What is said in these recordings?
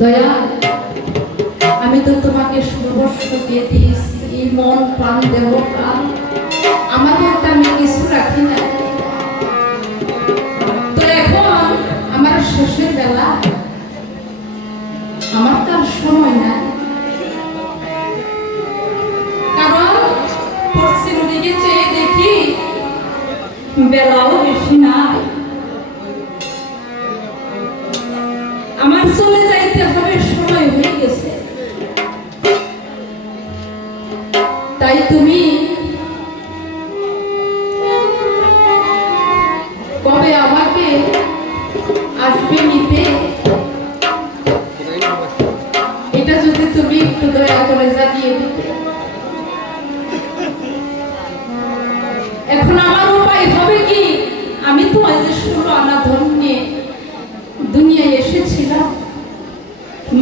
দয়া, আমি তো তোমাকে সর্বস্ব দিয়ে দিয়েছি, এই মন প্রাণ দেহ প্রাণ, আমার মধ্যে আমি কিছু রাখি না। তো এখন আমার শেষের বেলা, আমার তার সময় নাই, কারণ পশ্চিম দিকে চেয়ে দেখি বেলাও বেশি নাই, আমার চলে যাইতে হবে, সময় হয়ে গেছে। তাই তুমি কবে আমাকে আসবে নিতে, এটা যদি তুমি একটু দয়া করে জানিয়ে দিতে। এখন আমার উপায় হবে কি, আমি তো আজ 16 আনা ধন নিয়ে দুনিয়ায় এসেছিলাম,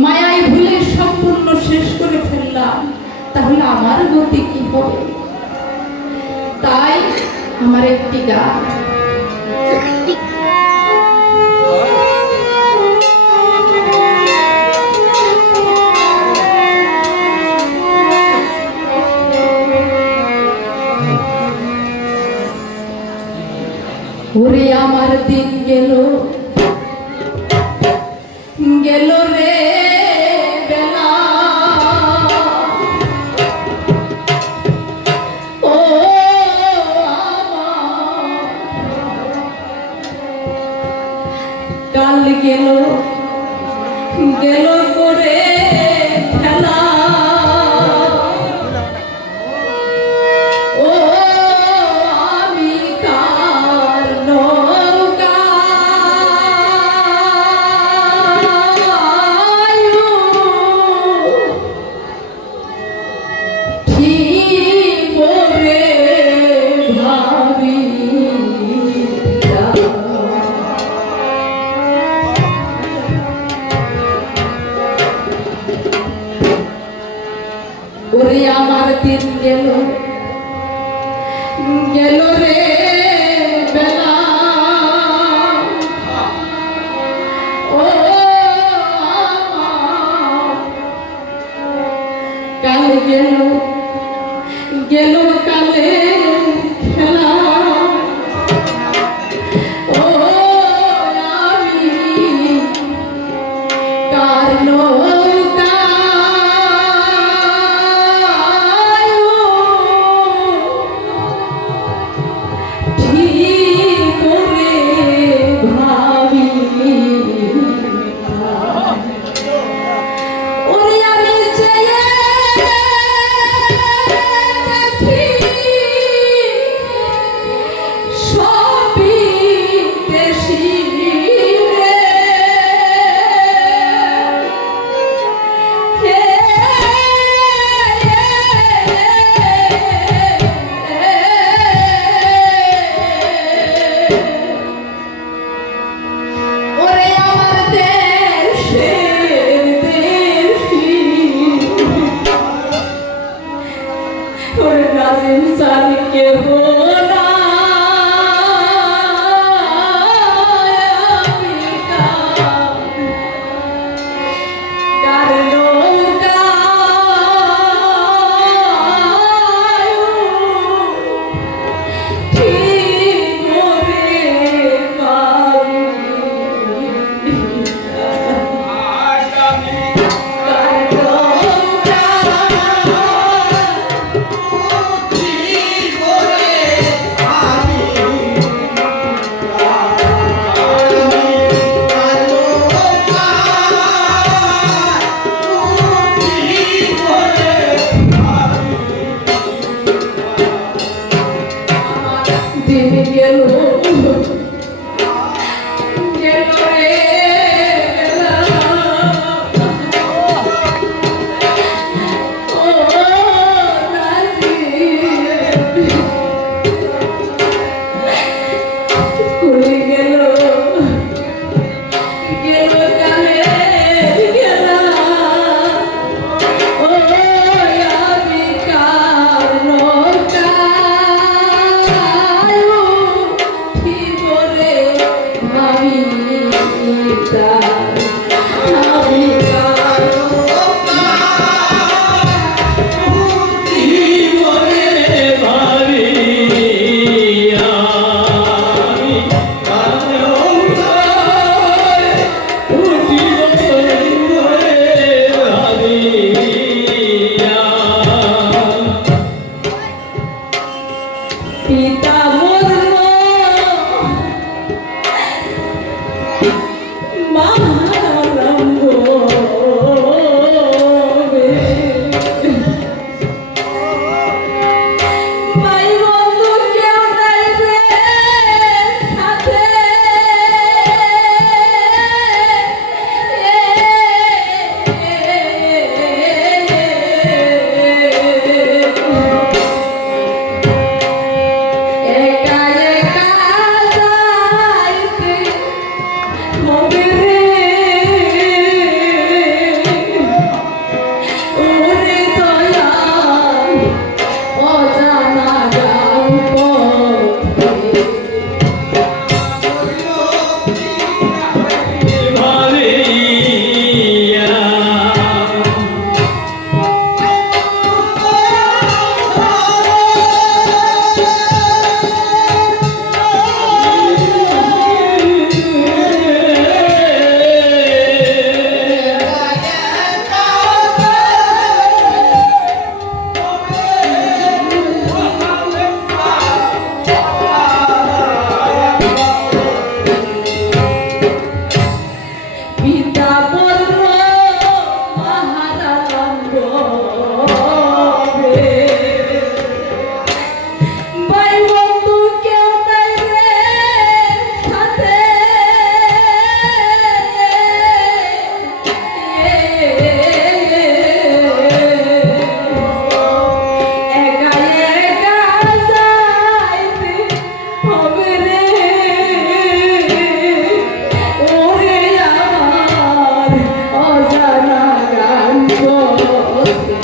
মায়ায় ভুলে সম্পূর্ণ শেষ করে ফেললাম, তাহলে আমার গতি কি হবে? তাই আমার একটি গান, ওরে আমার দিন গেল গেল রে বেলা, ও কাল গেল গেল করে খেলা, ও আমি কার নৌকা, ঠিক করে ভাবি ওরে আমার দিন গেল গেল রে বেলা, ও কাল গেল গেল কালে খেলা, ও আমি কার নৌকা, ঠিক করে ভাবি ওরে আমি চেয়ে পিতা আমি পিতা মরল মাহারাম গো ভাই বন্ধু কেউ নাই রে সাথে একা একা যাইতে হবে রে ওরে দয়াল অজানা গান পথে পিতা বলল মাহারাম রে ভাই বন্ধু কেউ নাই রে সাথে একা একা যাইতে হবে রে ওরে আমার অজানা গান পথে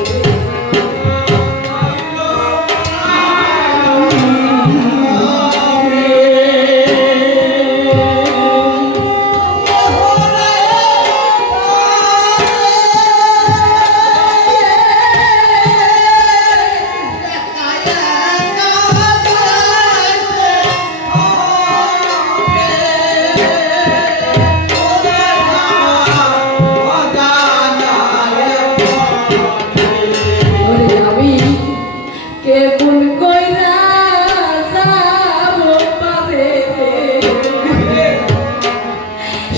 ওরে আমি কেমন কইরা যাব পারে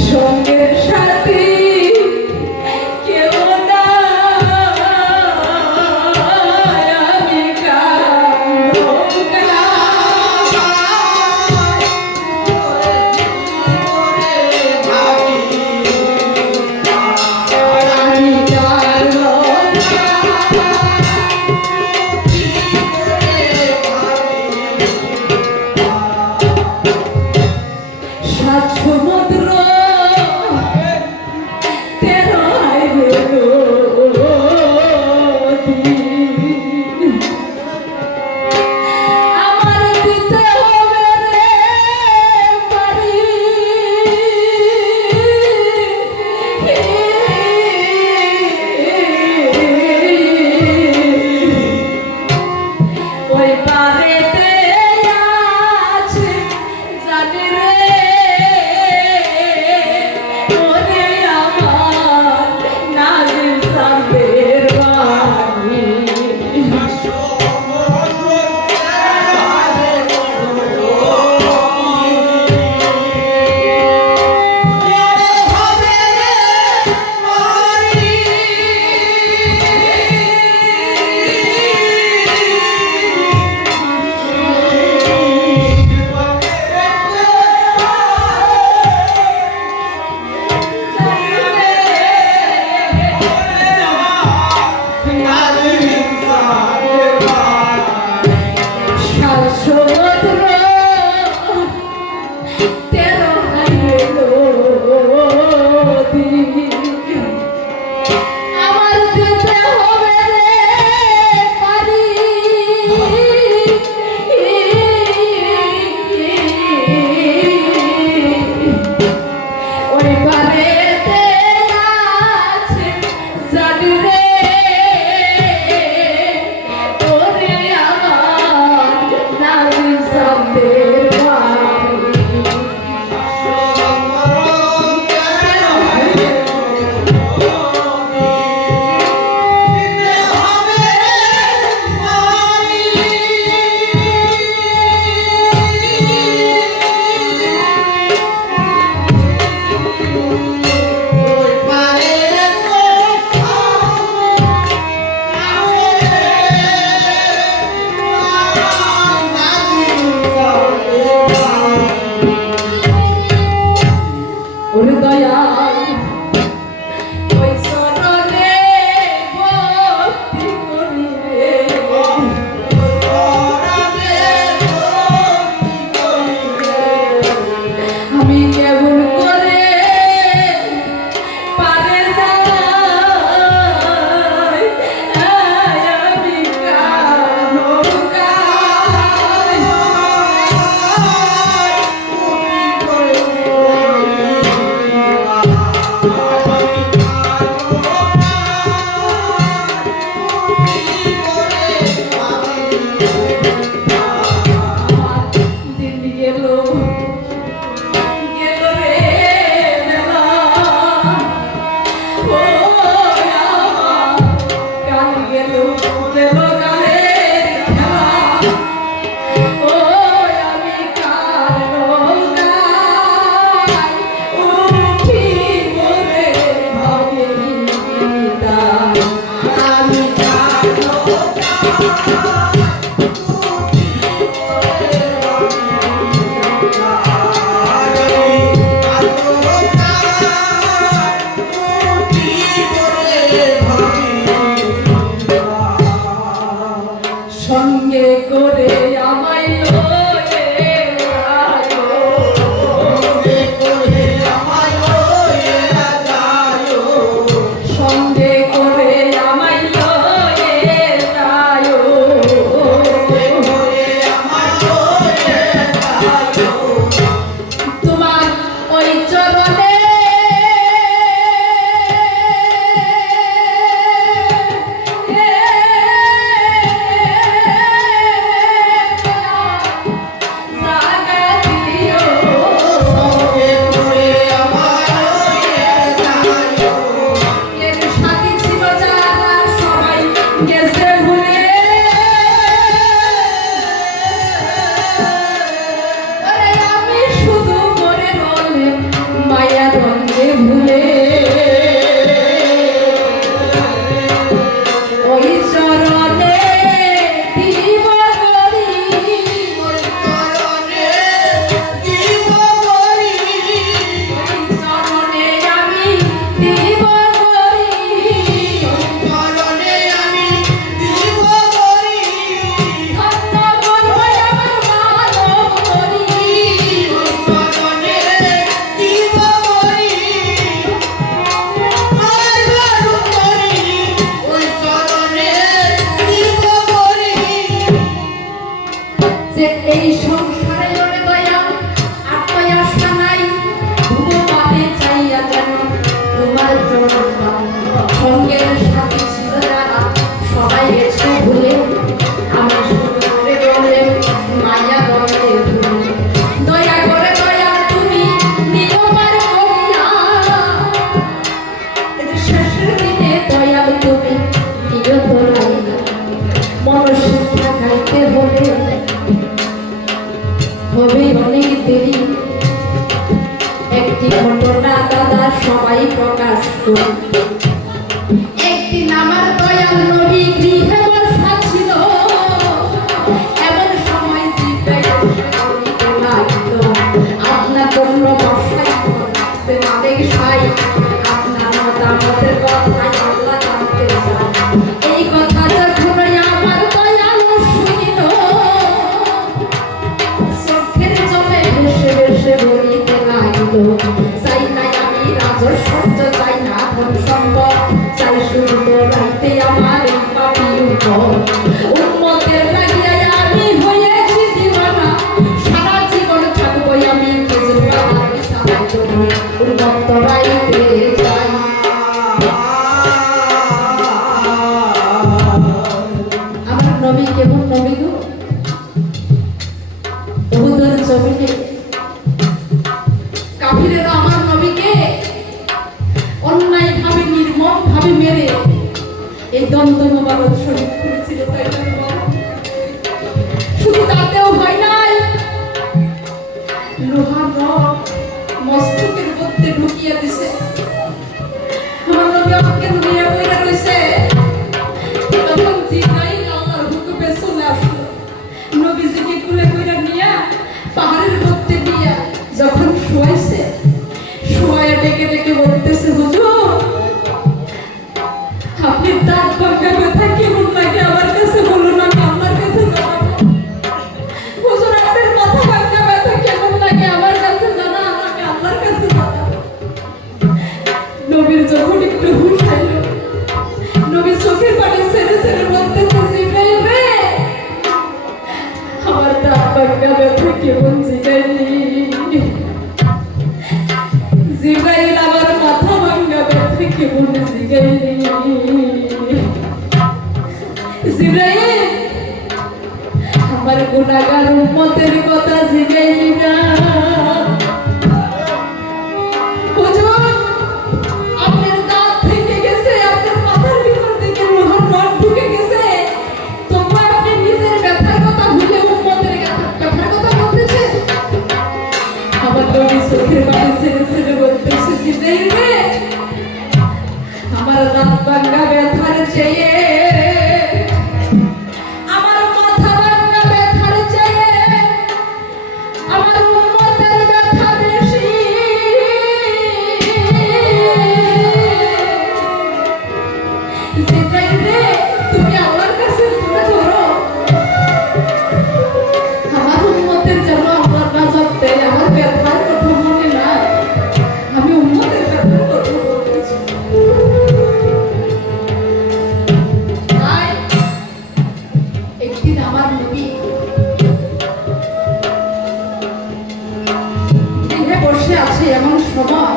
সঙ্গের সাথী কেউ নাই আমি কান্দা আমি কান্দা সাত সমুদ্র ওই চরণে ভক্তি করিলে আমি কেমন করে পারে যাই আমি কানো গাই দিন গেল গেল রে বেলা ও আমার কাল গেল গেল গানের খেলা ও আমি কানো গাই উঠি মোরে ভাবে নিদান আমি কানো সঙ্গে করে আমায় লয়ে আয়ো সঙ্গে করে আমায় লয়ে আয়ো তোমার ওই চরণে জাগা দিও এর সাথী ছিল যারা সবাই গেছে ভুলে ওরে আমি শুধু মরে রলে মায়া রঙে ভুলে ওই চরণে দিব করি ওই চরণে আমি দিব করি ধন্য করবো আমার মানব করি যে এই সংসারে ওরে দয়া আর দয়া আশা নাই ভগবানে চাইয়া যেন তোমার জন্য সঙ্গের সাথী ছিল যারা সবাই গেছে ভুলে আমি শুধু করে বলে মায়া বলে ভুলে দয়া করে দয়া তুমি নিরবার করিয়া এই যে শেষের দিনে দয়াল তুমি নিরত রাইয়া মনশিক্ষা খাইতে হলে হবে অনেক দেরি একটি ঘটনা দাদা সবাই প্রকাশ করি একদিন আমার দয়াল নবী গৃহে বসা ছিল এমন সময় জিজ্ঞাসা করিতে লাগিল আপনার জন্য বসাই সে মালিক সাই আপনার মতামতের কথাই আল্লাহ জানতে চান এই কথা যখন আমার দয়াল শুনিল চোখের জলে ভেসে ভেসে বলিতে লাগিল চাই নাই আমি রাজস্ব চাই না ধন সম্পদ চাই শুধু রাইতে আমার এই পাপি উন্মতের লাগিয়া আমি হয়েছি দিওয়ানা সারা জীবন থাকবো আমি কেজরিওয়াল সারা জীবন উন্মত রাইতে যাই আমার নবী কেমন নবী গো উহুদের জমিনে কাফিরেরা আমার নবীকে অন্যায় ভাবে নির্মম ভাবে মেরে এই দ্বন্দ্ব মোবারক শরীফ করেছিল তাই না বাবা? শুধু তাতেও হয় নাই লোহার রড মস্তকের মধ্যে ঢুকিয়ে দিছে আমার নবী আমাকে দুনিয়া কইরা রইছে তখন জিব্রাইল আল্লাহর হুকুমে চলে আসলো নবীজিকে কুলে কইরা নিয়া পাহাড়ের মধ্যে নিয়া যখন শোয়াইছে শোয়া ডেকে ডেকে বলতেছে হুজুর আপনি দাঁত ভাঙা ব্যথা কেমন লাগে আমার কাছে বলুন, আমি আমার কাছে জানাবো। হুজুর আপনার মাথা ভাঙা ব্যথা কেমন লাগে আমার কাছে জানা, আমি আল্লাহর কাছে জানাবো। নবীর যখন একটু হুঁশ আইল, নবী চোখের পানি ছেড়ে ছেড়ে বলতেছে জিব্রাইল রে আমার দাঁত ভাঙা ব্যথা কেমন জিগাইলি। জিব্রাইল আমার মাথা ভাঙা ব্যথা কেমন জিগাইলি। জিব্রাইল আমার গুনাহগার উম্মতের কথা জিগাইলি না। হুজুর আপনার দাঁত থেকে গেছে, আপনার মাথার ভিতর থেকে লোহার রড ঢুকে গেছে, তবু আপনি নিজের ব্যথার কথা ভুলে উম্মতের ব্যথার কথা বলতেছেন। আমার নবী চোখের পানি ছেড়ে ছেড়ে বলতেছে জিব্রাইল রে আমার দাঁত ভাঙা ব্যথার চেয়ে আমার মাথা ভাঙা ব্যথার চেয়ে আমার উম্মতের ব্যথা বেশি। জিব্রাইল রে তুমি আল্লাহর কাছে তুলে ধরো আমার উম্মতের যেন আল্লাহর নাজাত দেয়। আমার ব্যথার কথা মনে নাই, আমি উম্মতের ব্যথার কথা বলতেছি। তাই একদিন আমার নবী গৃহে বসে আছে, এমন সময়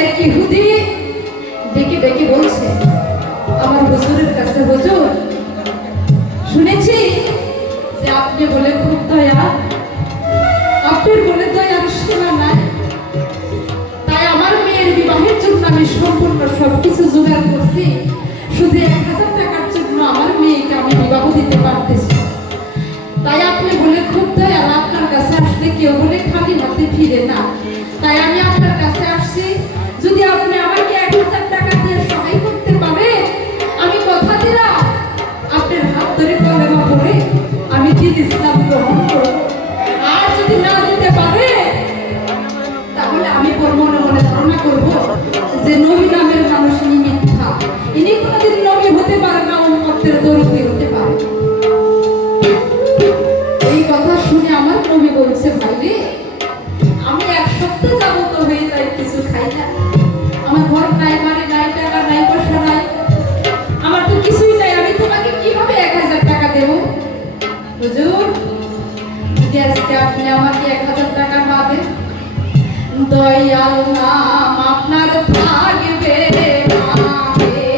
এক ইহুদি ডেকে ডেকে বলছে আমার হুজুরের কাছে, হুজুর শুনেছি যে আপনি বলে খুব দয়া, আপনার বলে দয়ার সীমা নাই, তাই আমার মেয়ের বিবাহের জন্য আমি সম্পূর্ণ সবকিছু জোগাড় করছি, শুধু 1000 টাকার জন্য আমার মেয়েকে আমি বিবাহ দিতে পারতেছি। তাই আপনি বলে খুব দয়া, আপনার কাছে আসলে কেউ বলে খালি হাতে ফিরে না, তাই আমি আপনার কাছে আসছি। যদি আপনি আমাকে 1000 টাকা দিয়ে সহায় করতে পারে আমি কথা দিলাম আপনার হাত ধরে কলেমা পড়ে আমি দিন ইসলাম গ্রহণ করব। আর যদি না দিতে পারে তাহলে আমি মনে মনে ধারণা করব যে নবী নামের মানুষ ইনি মিথ্যা, ইনি কোনোদিন নবী হতে পারে না, উম্মতের দরদি হতে পারে। এই কথা শুনে আমার নবী বলছে ভাই রে আমি 1 সপ্তাহ যাবত হয়ে যাই কিছু খাই না, আমার ঘর নাই, বাড়ি নাই, টাকা নাই, পয়সা নাই, আমার তো কিছুই নাই, আমি তোমাকে কিভাবে 1000 টাকা দেব? হুজুর যদি আজকে আপনি আমাকে 1000 টাকা না দেন দয়াল নাম আপনার থাকবে না রে।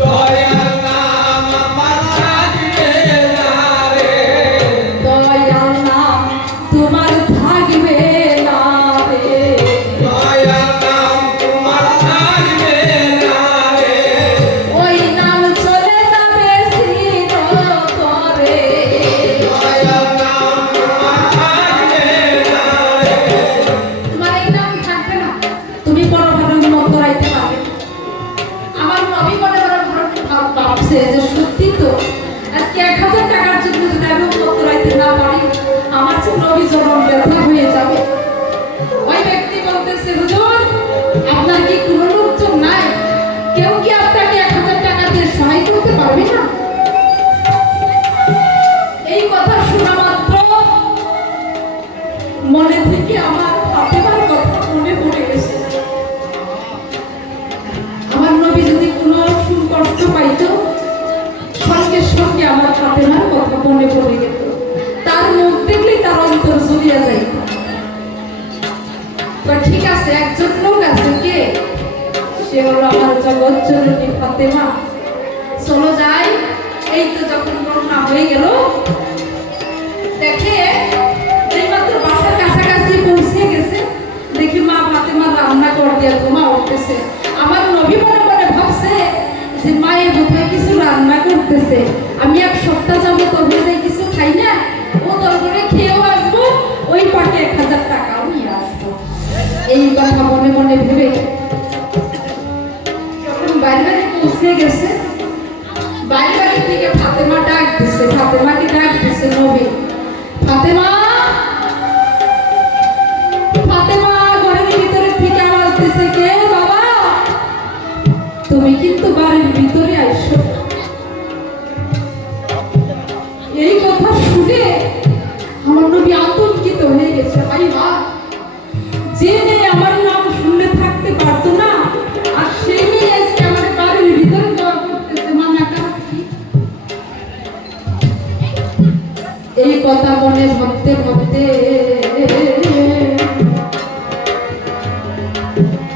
দয়াল নাম আমার থাকবে না রে। দয়াল নাম তোমার থাকবে না রে। দয়াল নাম তোমার থাকবে না রে। ওই নাম চলে যাবে চিরতরে। দয়াল নাম তোমার থাকবে না রে। তোমার এই নাম থাকবে না, তুমি পরপারের মতো রাইতে পারবে। আমার নবী মনে ভাবছে যে সত্যি তো আজকে 1000 টাকার জন্য যদি আমি মতো রাইতে না পারি আমার যে নবী জনম ব্যথা হয়ে যাবে। ওই ব্যক্তি বলতেছে হুজুর আপনার কি কোনো লোকজন নাই, কেউ কি আপনাকে 1000 টাকা দিয়ে সহায় করতে পারবে না? এই কথা শোনা মাত্র মনে থেকে আমার ফাতেমার কথা মনে পড়ে গেছে। আমার নবী যদি কোনো কষ্ট পাইতো সঙ্গে সঙ্গে আমার ফাতেমার কথা মনে পড়ে যেত, তার মুখ দেখলেই তার অন্তর জ্বলিয়ে যাইত। তো ঠিক আছে, একজন লোক আছে, কে? সে হলো আমার জগৎ জননী ফাতেমা। চলো যাই। এই তো যখন রওনা হয়ে গেল, দেখে মাত্র বাসার কাছাকাছি পৌঁছে গেছে, দেখি মা ফাতেমা রান্না করে দিয়ে ধোঁয়া উঠতেছে। আমার নবী মনে মনে ভাবছে যে মায়ের বোধহয় কিছু রান্না করতেছে, আমি 1 সপ্তাহ যাবো তবে যাই কিছু খাই না, ও তরকারি খেয়েও আসবো, ওই পাকে 1000 টাকাও নিয়ে আসবো। এই কথা মনে মনে ভেবে যখন বাইরে পৌঁছে গেছে, বাইরে থেকে ফাতেমা ডাক দিছে, ফাতেমাকে ডাক দিছে নবী, ফাতেমা ফাতেমা ঘরের ভিতরে থেকে আওয়াজ দিছে, কে? এসো। এই কথা শুনে আমার নবী আতঙ্কিত হয়ে গেছে। ভাই মা, যে মেয়ে আমার নাম শুনলে থাকতে পারতো না, আর সেই মেয়ে আজকে আমার বাড়ির ভিতরে দর করতেছে, মানা কাকি। এই কথা মনে ভাবতে ভাবতে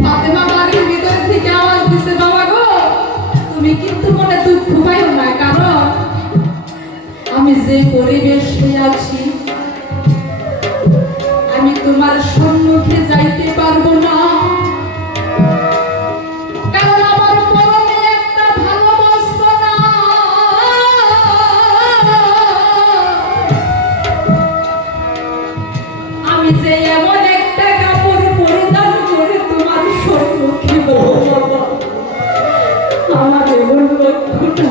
ফাতেমা বাড়ির ভিতর থেকে আওয়াজ দিছে, বাবা গো তুমি কিন্তু মনে দুঃখ পাইও না, কারণ আমি যে পরিবেশে আছি আমি তোমার সম্মুখে যাইতে পারবো না, কারণ আমার পরনে একটা ভালো বস্ত্র না। আমি যে এমন একটা কাপড় পরিধান করে তোমার সম্মুখে বলবো, আমার এমন লক্ষ্য না।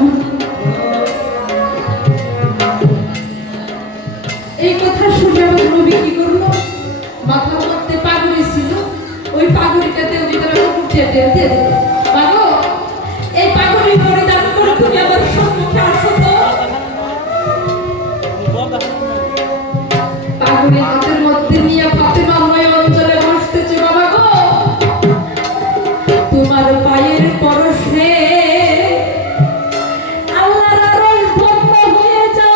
এই কথা শুনে আমার নবী কি করলো, মাথার মধ্যে পাগড়ি ছিল, ওই পাগড়িটাতে ভিতরে উঠিয়ে দিয়ে দিল, বাবা এই পাগড়ি পরিধান করে তুমি আমার সম্মুখে আসো তো। পাগড়ি হাতের মধ্যে নিয়ে ফাতেমা নয় অঞ্চলে বসতেছে, বাবা গো তোমার পায়ের পরশে আল্লাহর আরশ ভগ্ন হয়ে যায়।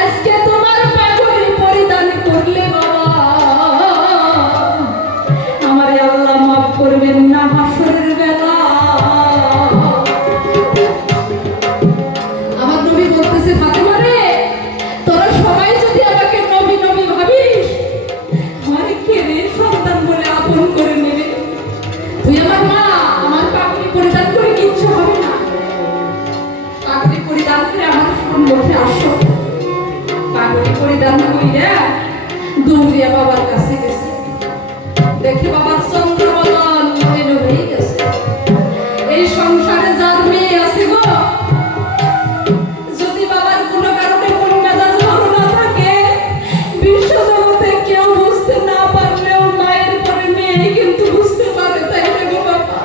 আজকে তোমার পাগড়ি পরিধান করলে বাবা আমারে আল্লাহ মাফ করবেন না হাসরের বেলা। আমার নবী বলতেছে, ফাতেমা রে তোরা সবাই যদি আমাকে নবী নবী ভাবিস, আমার কে রে সন্তান বলে আপন করে নেবে, তুই আমার মা, আমার পাগড়ি পরিধান করে কিচ্ছু হবে না, পাগড়ি পরিধান করে আমার সম্মুখে আসো। পাগড়ি পরিধান কইরা দৌড়িয়া বাবার কাছে গেছে, দেখে বাবার চন্দ্রবদন মলিন হয়ে গেছে। এই সংসারে যার মেয়ে আছে গো, যদি বাবার কোনো কারণে মন মেজাজ ভালো না থাকে, বিশ্ব জগতে কেউ বুঝতে না পারলেও মায়ের পরে মেয়ে কিন্তু বুঝতে পারে, তাই না গো বাবা?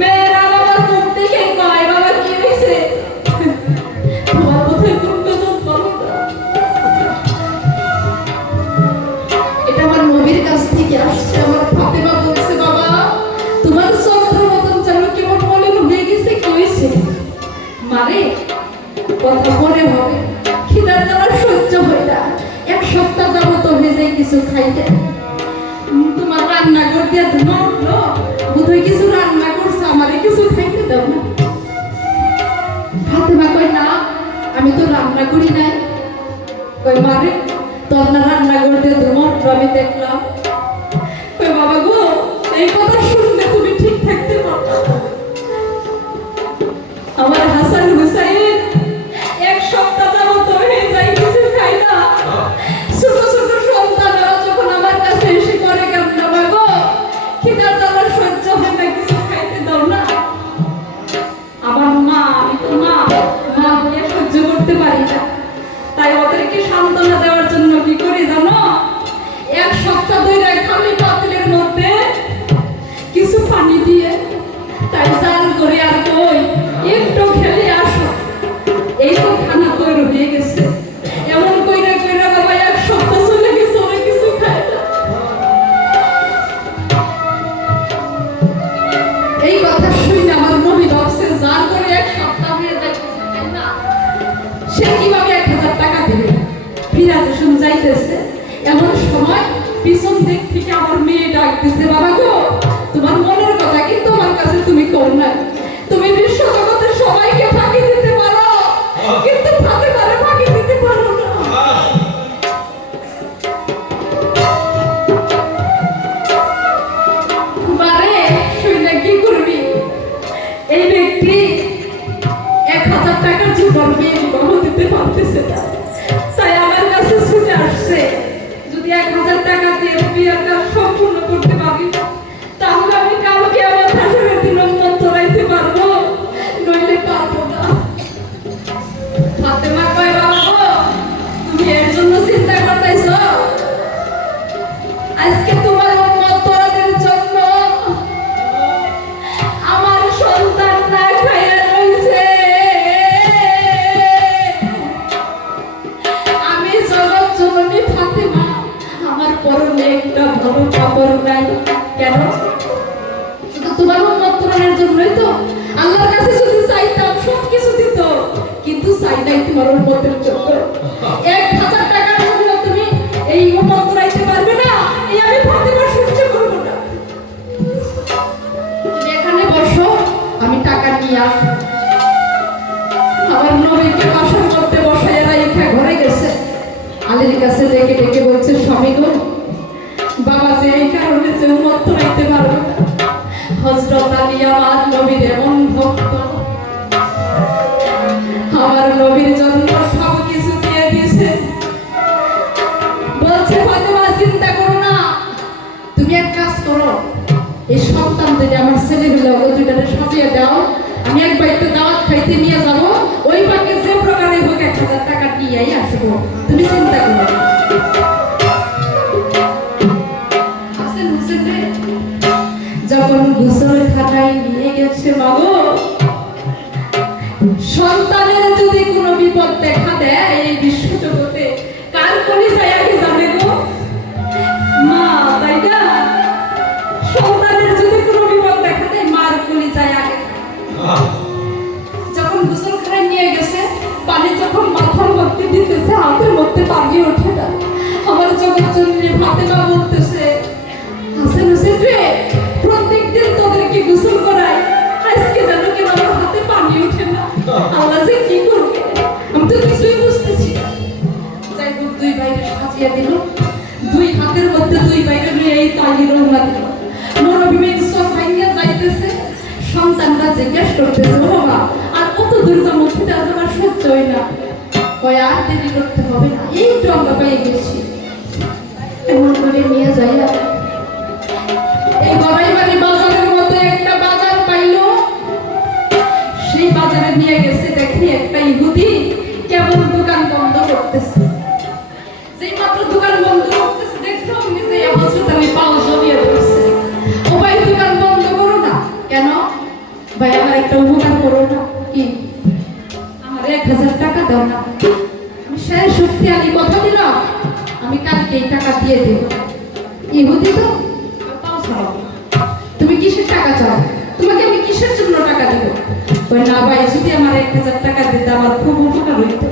মেয়েরা বাবার মুখ দেখে কয়, বাবা কি হয়েছে, তোমার কোথায় কোন বেজন বলো না। এটা আমার নবীর কাছ থেকে আসছে। আমার ফাতেমা বলছে, বাবা তোমার চন্দ্র মতন যেন কেমন মলিন হয়ে গেছে, কি হয়েছে? মারে কথা মনে হবে, খিদার জ্বালা সহ্য হয় না, এক সপ্তাহ যাবত ভেজে কিছু খাইতে, তোমার রান্না করে দিয়ে ধোঁয়া উঠলো, বোধহয় কিছু রান্না করছে, আমারে কিছু খাইতে দাও না। ফাতেমা কয়, না আমি তো রান্না করি নাই। কয়, মারে তোর না রান্না করে দিয়ে ধোঁয়া উঠলো, আমি দেখলাম। কয়, বাবা গো এই কথা শুনলে তুমি ঠিক থাকতে পারো। আমার হাসান হুসাইন এক সপ্তাহ যাবত হয়ে যায় কিছু খাই না, ছোট ছোট সন্তানরা যখন আমার কাছে এসে করে, কান্না বাবা খিদার জ্বালা সহ্য হয় না, কিছু খাইতে দাও না। আমার মা, আমি তো মা, মা হয়ে সহ্য করতে পারি না, তাই ওদেরকে সান্ত্বনা দেওয়ার জন্য কি করি জানো, এক সপ্তাহ ধরে খালি পাতিলের মধ্যে কিছু পানি দিয়ে তাই জাল করে আর কই একটু খেলে আসো, এই তো খানা তৈরি হয়ে গেছে। এমন কইরা কইরা বাবা এক সপ্তাহ চলে গেছে, ওরা কিছু খায় না। এই কথা শুনে আমার নবী ভাবছে, জাল করে এক সপ্তাহ হয়ে যায় কিছু খায় না, সে কিভাবে 1000 টাকা দেবে? ফিরাতে শুনে যাইতেছে, এমন সময় পিছন দিক থেকে আমার মেয়ে ডাক দিছে, বাবা গো তোমার মনের কথা কিন্তু আমার কাছে তুমি কর না, তুমি বিশ্ব জগতের সবাইকে ফাঁকি দিতে পারো, কিন্তু ফাতেমারে ফাঁকি দিতে পারো না। বারে শুনে কি করবি? এই ব্যক্তি 1000 টাকার জীবন মেয়ে বিবাহ দিতে পারতেছে না, তাই আমার কাছে ছুটে আসছে, যদি 1000 টাকা দিয়ে বিয়ের কাজ সম্পূর্ণ করতে পারি তাহলে আমি কালকে আমার হাসরের দিন মন তোলাইতে পারবো, নইলে পারবো না। ফাতেমা কয়, বাবা তুমি এর জন্য চিন্তা করতেছ, ভালো কাপড় নাই। কেন? শুধু তোমার উম্মত পূরণের জন্যই তো। আল্লাহর কাছে যদি চাইতাম সব কিছু দিত, কিন্তু চাই নাই তোমার উম্মতের জন্য। 1000 টাকার জন্য তুমি এই উম্মত পূরাইতে পারবে না, এই আমি ফাতেমা সহ্য করব না। তুমি এখানে বসো, আমি টাকা নিয়ে আসবো। আমার নবীকে বাসর করতে বসাইয়া রাইখা ঘরে গেছে। আলীর কাছে ডেকে ডেকে বলছে, স্বামী গো, বাবা যে এই কারণে যে উম্মত পূরাইতে পারবে না। হযরত আলী আমার নবীর এমন ভক্ত, আমার নবীর জন্য সব কিছু দিয়ে দিয়েছে। বলছে, ফাতেমা চিন্তা করো না, তুমি এক কাজ করো, এই সন্তান যদি আমার ছেলেগুলো দুইটাকে সাজিয়ে দাও, আমি এক বাড়িতে দাওয়াত খাইতে নিয়ে যাব, ওই পাকে যে প্রকারে হোক 1000 টাকা নিয়েই আসবো, তুমি চিন্তা করো না। হাসান হোসেন রে যখন গোসল খানায় নিয়ে গেছে, মাগো সন্তানের যদি কোনো বিপদ দেখা দেয় এই বিশ্ব জগতে, কার কলিজায় আগে যাবে গো? মা, তাই না? সন্তানের যদি কোনো বিপদ দেখা দেয় মার কলিজায় আগে। যখন গোসল খানায় নিয়ে গেছে, পানি যখন মাথার মধ্যে দিতেছে, হাতের মধ্যে পানি ওঠে না। আমার জগৎজননী ফাতেমা বলতেছে, হাসান হোসেন রে, প্রত্যেকদিন তোদেরকে গোসল করাই, আজকে জানো কেন আমার হাতে পানি ওঠে না? আল্লাহ যে কি করবে আমি তো কিছুই বুঝতেছি না। যাই হোক, দুই ভাইকে সাজিয়ে দিল, দুই হাতের মধ্যে দুই ভাইকে নিয়ে এই তালি রওনা দিল। নবীর সব ভাইয়া যাইতেছে, সন্তানরা জিজ্ঞেস করতেছে, ও বাবা আর কত দূর যাবো, খেতে আজ আমার সহ্য হয় না। কয় আর দেরি করতে হবে না, এই তো আমরা পেয়ে গেছি। এমন করে নিয়ে যাই আর এই গড়াইবাড়ি বাজারের মধ্যে একটা বাজার পাইলো। সেই বাজারে নিয়ে গেছে, দেখি একটা ইহুদি কেবল দোকান বন্ধ করতেছে। যেই মাত্র দোকান বন্ধ করতেছে, দেখছো আমি যে হযরত আমি পাও জমিয়ে ধরছে, ও ভাই দোকান বন্ধ করো না। কেন ভাই? আমার একটা উপকার করো না। কি? আমার 1000 টাকা দাও না। আমি শেষ সত্যি আলী কথা দিলাম, আমি কালকে এই টাকা দিয়ে দেব। ইহুদি তো পাও ছাড়াও, তুমি কিসের টাকা চাও? তোমাকে আমি কিসের জন্য টাকা দেব? কই না ভাই, যদি আমার 1000 টাকা দিতে আমার খুব উপকার হইতো।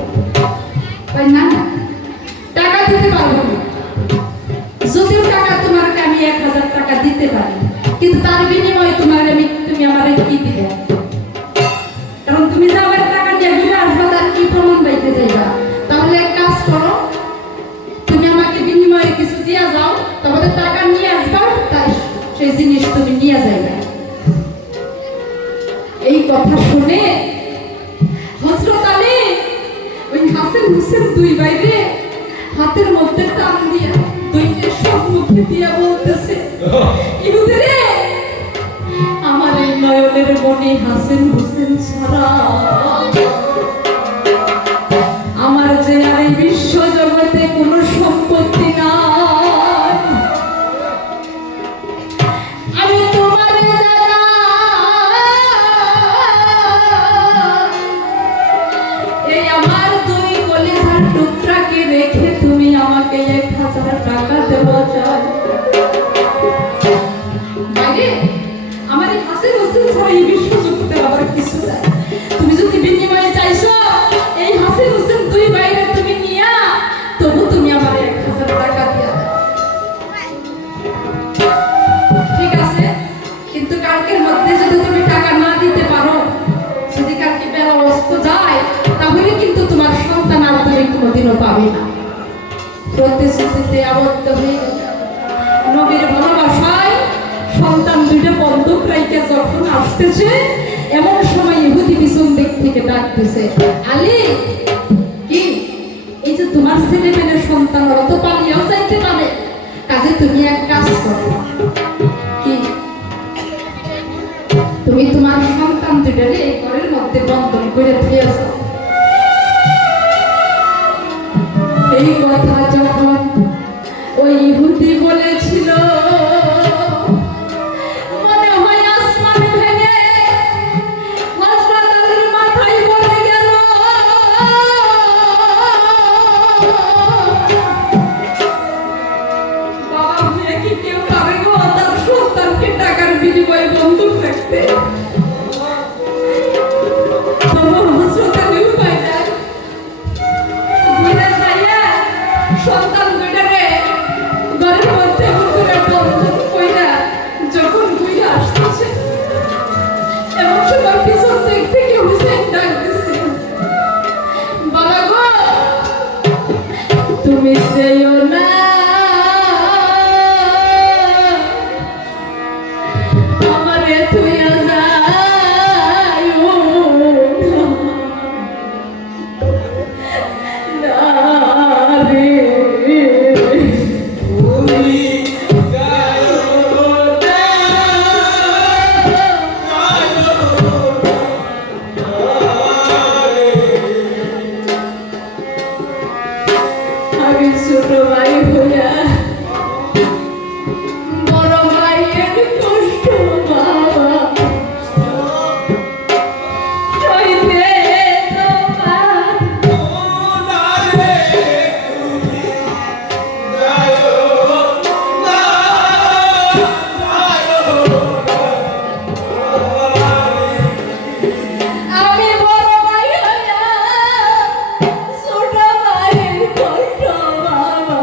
কই না না, টাকা দিতে পারবো না। যদিও টাকা তোমাকে আমি 1000 টাকা দিতে পারি, কিন্তু তার বিনিময়ে তুমি আমার কি দিবে? কারণ তুমি যে আমার টাকা নিয়ে ঘুরে আসবা, তার কি প্রমাণ পাইতে যাইবা? তাহলে এক কাজ করো, তুমি আমাকে বিনিময়ে কিছু দিয়া যাও, তাহলে টাকা নিয়ে আসবা, তাই সেই জিনিস তুমি নিয়ে যাইবা। এই কথা শুনে হযরত আলী ওই হাসান হোসেন দুই ভাইরে হাতের মধ্যে টান দিয়া দুইকে সম্মুখে দিয়া বলতেছে, ইহুদি রে, আমার এই নয়নের মনি হাসান হোসেন ছাড়া আমার যে আর এই বিশ্ব জগতে কোনো সম্পত্তি নাই। আমি তোমার দাদা, এই আমার দুই কলিজার টুকরাকে রেখে তুমি আমাকে 1000 টাকা দেওয়া চাই। বাইরে আমার এই হাসির হোসেন ছাড়া এই বিশ্ব জগতে আবার কিছু নাই। তুমি যদি বিনিময়ে চাইছো এই হাসির হোসেন দুই বাইরে তুমি নিয়া, তবু তুমি আমার 1000 টাকা দিয়া দাও। ঠিক আছে, কিন্তু কালকের মধ্যে যদি তুমি টাকা না দিতে পারো, যদি কালকে বেলা অস্ত যায়, তাহলে কিন্তু তোমার সন্তান আর তুমি কোনোদিনও পাবে না। প্রতিশ্রুতিতে আবদ্ধ হয়ে নবীর ভালোবাসায় সন্তান দুইটা বন্ধক রাইকে যখন আসতেছে, এমন সময় ইহুদি পিছন দিক থেকে ডাকতেছে, আলী কি এই যে তোমার ছেলে মেয়ের সন্তান, ওরা তো পালিয়েও যাইতে পারে, কাজে তুমি এক কাজ করো, কি তুমি তোমার সন্তান দুইটারে এই ঘরের মধ্যে বন্ধন করে দিয়ে যাও। এই কথা যখন ওই ইহুদি বলেছিল, মনে হয় আসমান ভেঙে হযরত আলীর মাথায় পড়ে গেল। বাবা, কি সন্তান দুইটারে ঘরের মধ্যে পুকুরে বন্ধন কইরা যখন ঘুরে আসতেছে এমন সময় পিছন দিক থেকে হুসেন ডাক দিছে, বাবা গো তুমি যেও না, আমারে তুইয়া যাইও না রে। তুমি যাও না, আমি ছোট ভাই হইয়া বড় ভাইয়ের কষ্ট বাবা সইতে তোমার ওনারে তুমি যাও না, আমি বড় ভাই হইয়া ছোট ভাইয়ের কষ্ট বাবা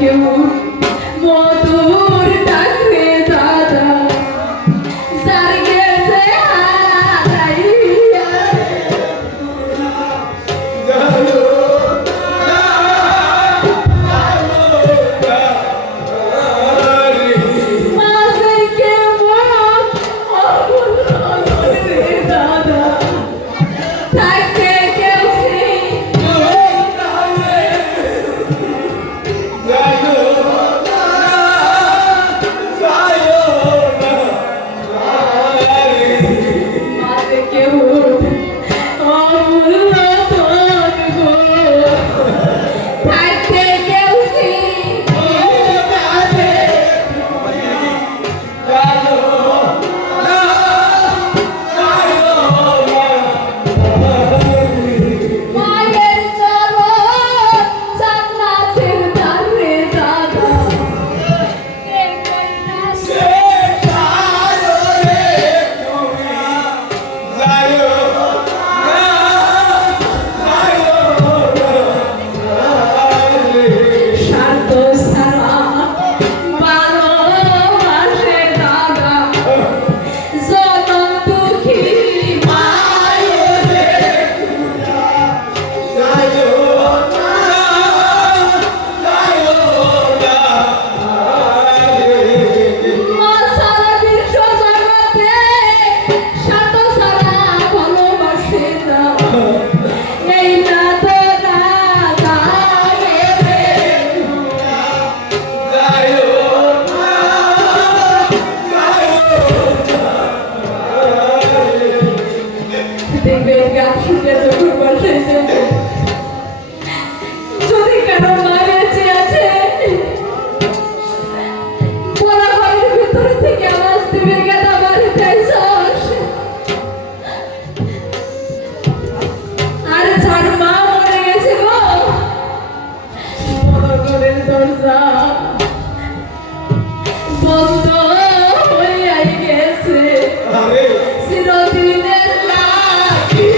কেউ মধুর ডাকে দাদা যার গেছে হারাইয়া মাঝে কেমন রে দাদা থাকতে কেউ মাঝে কেউ অমূল্য ধন গো থাকতে কেউ মায়ের চরণ জান্নাতের দ্বারে দাদা কে কইরা স্বার্থ ছাড়া ভালোবাসে দাদা জনম দুঃখী মা সারা বিশ্ব জগতে স্বার্থ ছাড়া ভালোবাসে না এই না তো দাদা দেখবে গান শুনে যখন বসে যদি কারো মা বেঁচে আছে বলা ঘরের ভিতর থেকে আওয়াজ দেবে গেদা বাড়িতে আইসস আর যার মা মরে গেছে গো বড় ঘরের দরজা বন্ধ হইয়াই গেছে চিরদিনের লাগি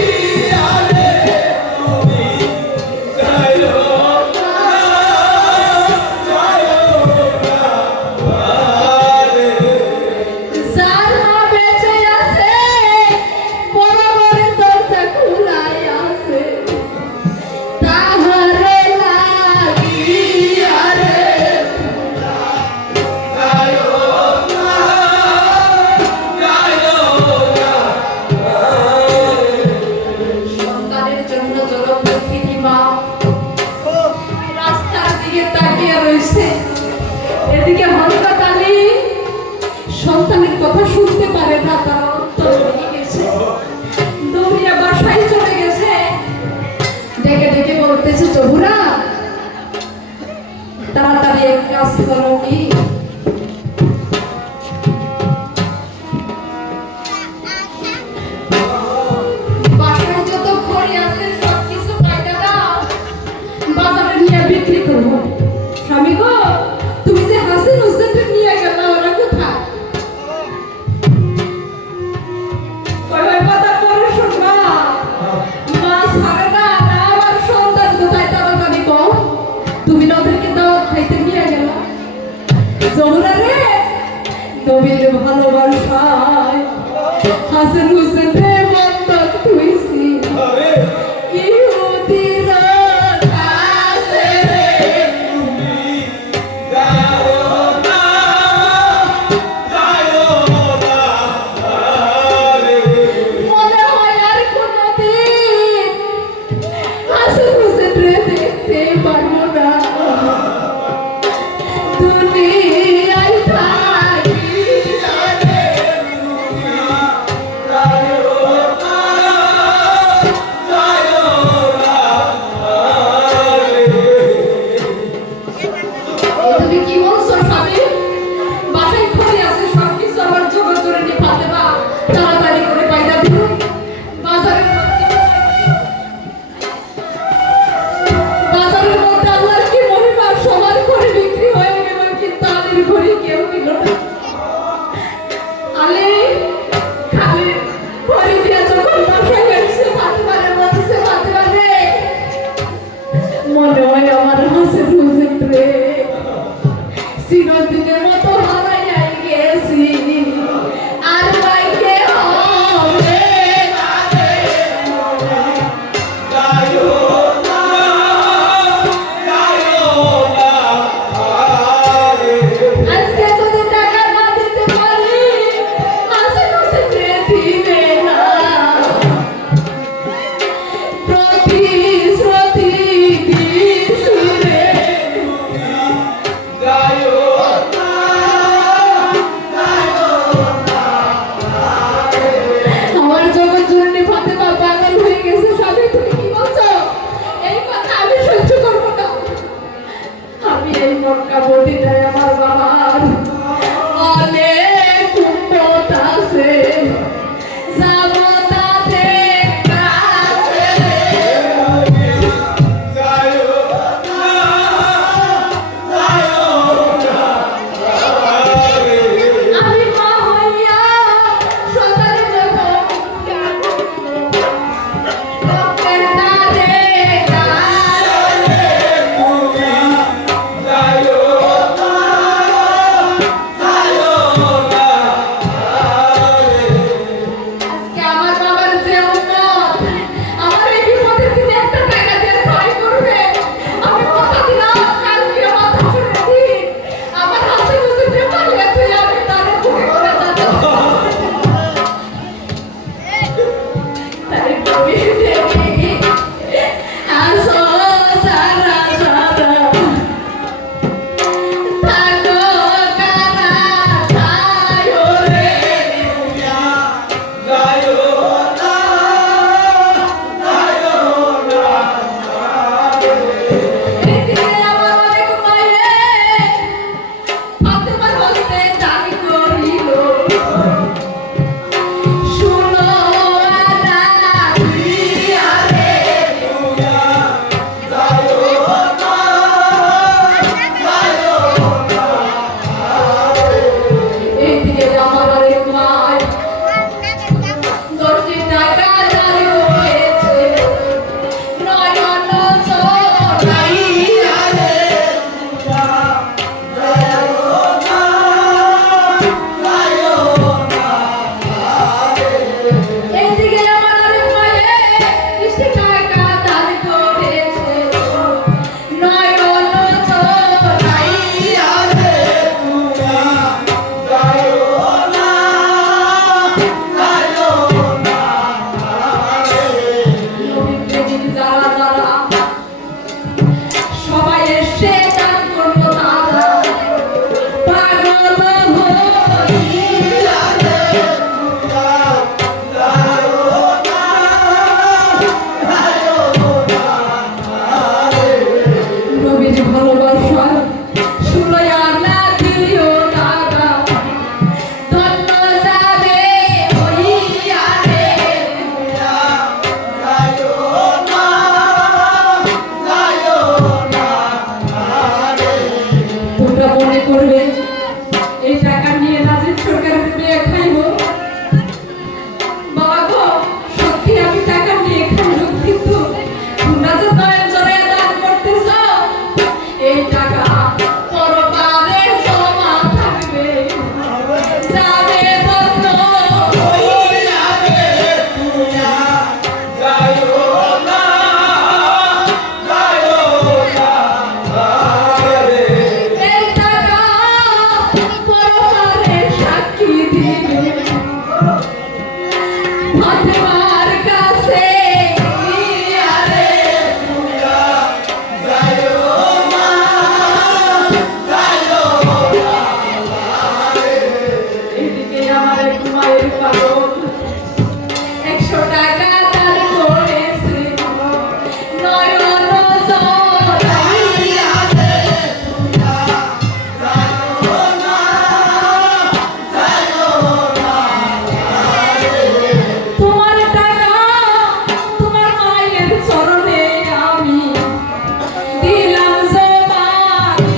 আমি দেখি আসো সারা সারা থাকো কারা থায়ো রে এদিকে আমার অনেক মায়ে ফাতেমার হস্তে দান করিল শুনো আনা দিয়া রে এদিকে আমার অনেক মায় 10 টাকা দান করেছে নয়ন চোরাইয়া রে এদিকে আমার অনেক মায়ে 20 টাকা দান করেছে নয়ন চোরাইয়া রে নবী প্রেমিক যারা যারা সবাই এসে দান করলো তারা পাগল হইয়া রে নবীর ভালোবাসা শুনয়া না দিও তারা ধন্য যাবে হইয়া রে তোমরা মনে করবে এই টাকা নিয়ে নাজির সরকারের মেয়ে খাইব বাবা গো সত্যি আমি টাকা নিয়ে খাইব কিন্তু তোমরা যে নয়ন জড়াইয়া দান করতেছ এই টাকা পরপারে জমা থাকবে যাবে ধন্য হইয়া রে এই টাকা পরপারে সাক্ষী দিবে ফাতেমার কাছে গিয়া রে এদিকে আমার এক মায়ের পাগল 100 টাকা দান করেছে নয়ন জড়াইয়া রে তোমার টাকা তোমার মায়ের চরণে আমি দিলাম জমা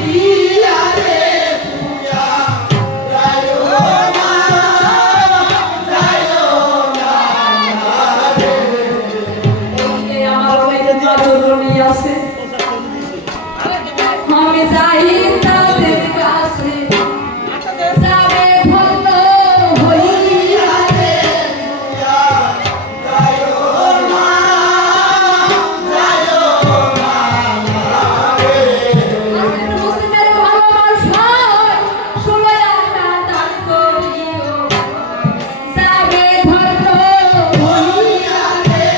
দিয়া রে এদিকে আমার অনেক আদরণী আছে আমি যাই তাদের কাছে যাবে ধন্য হইয়া রে আজকের মুসলিমের ভালোবাসায় শুনয়া না দান করিও যাবে ধন্য হইয়া রে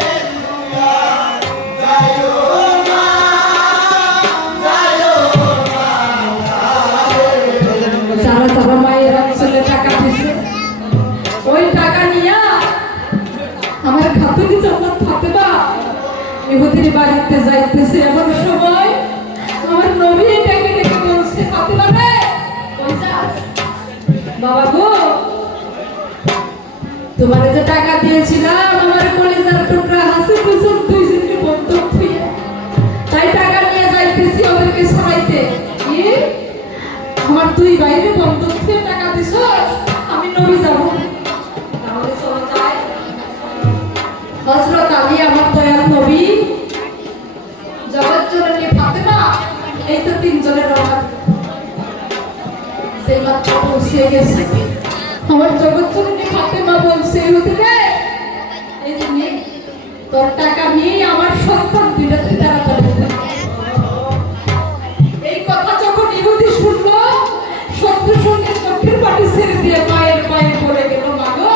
যারা যারা মায়ের অঞ্চলে টাকা দিছে ওই টাকা নিয়া আমার খাতুনি যখন ফাতেমা ইহুদির বাড়িতে যাইতেছে এমন সময় আমার নবী ডেকে ডেকে বলছে ফাতেমা রে কই যাস বাবা গো তোমারে যে টাকা দিয়েছিলাম আমার কলিজার টুকরা হাসি খুশি দুইজনকে বন্ধক থুইয়া তাই টাকা নিয়ে যাইতেছি ওদেরকে সরাইতে কি আমার দুই বাইরে বন্ধক থুয়ে টাকা দিছ আমি নবী যাব তাহলে চলো যাই হযরত আলী আমার দয়াল নবী জগৎজননী ফাতেমা এই তো তিনজনের রওনা সেই মাত্র পৌঁছে গেছে আমার জগৎজননী ফাতেমা বলছে ইহুদিরে এই যে নে তোর টাকা নিয়ে আমার সন্তান দুইটা তাড়াতাড়ি এই কথা যখন ইহুদি শুনলো সত্য সঙ্গে চোখের পাটি ছেড়ে দিয়ে মায়ের পায়ে পড়ে গেল মা গো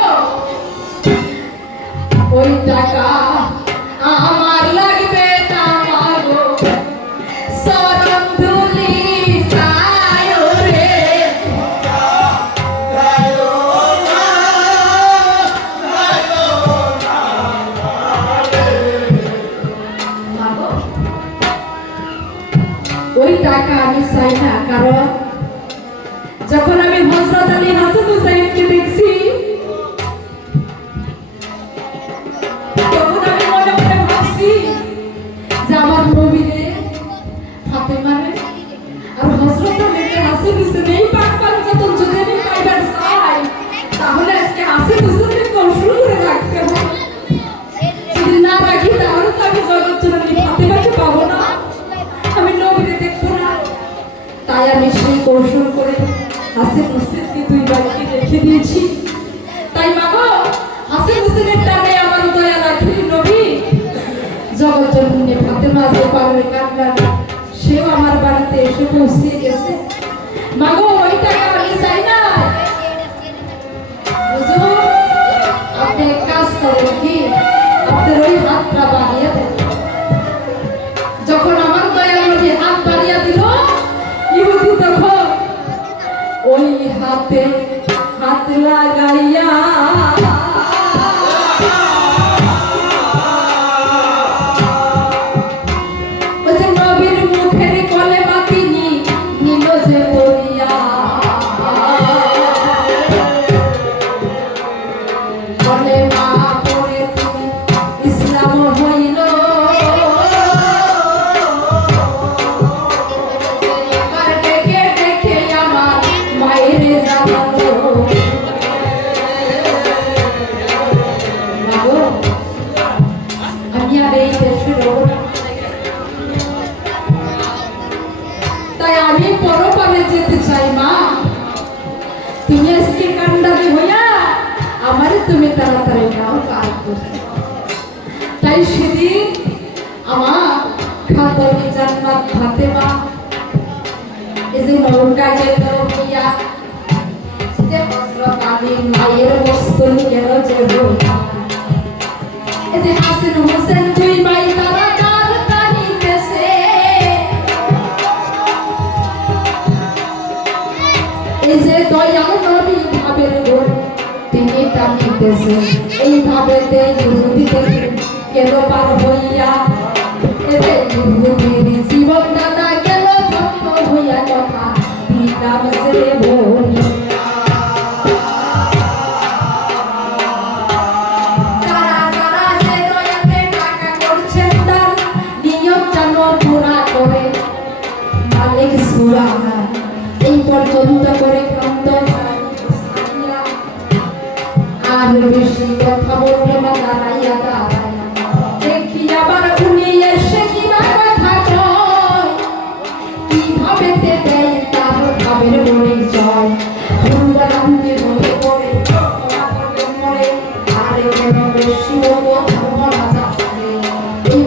ওই টাকা টাকা আমি চাই না, কারণ যখন আমি হযরত আলী হাসান হুসাইনকে দেখছি তখন আমি মনে মনে ভাবছি যে আমার নবীরে ফাতেমারে আর হযরত আলী হাসান হুসাইন এই পাকপাক যত যদি আমি পাইবার চাই তাহলে আজকে হাসান হুসাইনকে কৌশল করে রাখতে হবে। যদি না রাখি তাহলে তো আমি জগৎজননী ফাতেমাকে পাবো না, আমি নবীরে দেখবো না। তাই আমি সেই কৌশল করে হাসান হুসাইনকে দুই বাড়িকে রেখে দিয়েছি। তাই মাগো হাসান হুসাইনের টানে আমার দয়া রাখি নবী, জগৎজননী ফাতেমা যে পারে কান্নার সেও আমার বাড়িতে এসে পৌঁছে গেছে। মাগো ওই টাকা আমি চাই না। হুজুর আপনি এক কাজ করেন কি, আপনার ওই হাতটা বাড়িয়ে দেন। যখন আমার দয়াল নবী হাত বাড়িয়ে দিল ইহুদি তখন ওই হাতে হাত লাগাইয়া ওই যে নবীর মুখের কলেমা তিনি নিল যে পড়িয়া, কলেমা পড়ে তিনি ইসলাম হইল। এবার ডেকে ডেকে আমার মায়ের জানালো, মাগো আমি আর এই দেশে রব না, তাই আমি পরপারে যেতে চাই। মা তুমি আজকে কান্ডারি হইয়া আমারে তুমি তাড়াতাড়ি নাও পার করতে। তাই সেদিন আমার খাতনি জান্নাত ফাতেমা এই যে নৌকায় হইয়া যে হযরত আলীর মায়ের মস্তন গেল যে হইয়া, এই যে হাসান হোসেন দুই ভাই তারা কার টানিতেছে, এই যে দয়াল নবী ভাবের গোল তিনি টানিতেছে, এই ভাবেতে ইহুদি থেকে গেল পার হইয়া, এই যে ইহুদির জীবন দাদা গেল ধন্য হইয়া, কথা দিলাম যে বলিয়া। যারা যারা যে দয়াতে টাকা করছেন দান নিয়ম যেন পুরা করে মালিক সুরানা এই পর্যন্ত করে কান্দ আর বেশি কথা বলবো না, দাঁড়াইয়া দাঁড়াইয়া দেখি আবার উনি এসে কিবা কথা কয়, কিভাবে দেয় তার ভাবের পরিচয়, ভুলবালান্তি হয়ে পড়ে মরে, আরে কেন বেশি বলবো ধর্ম রাজা এই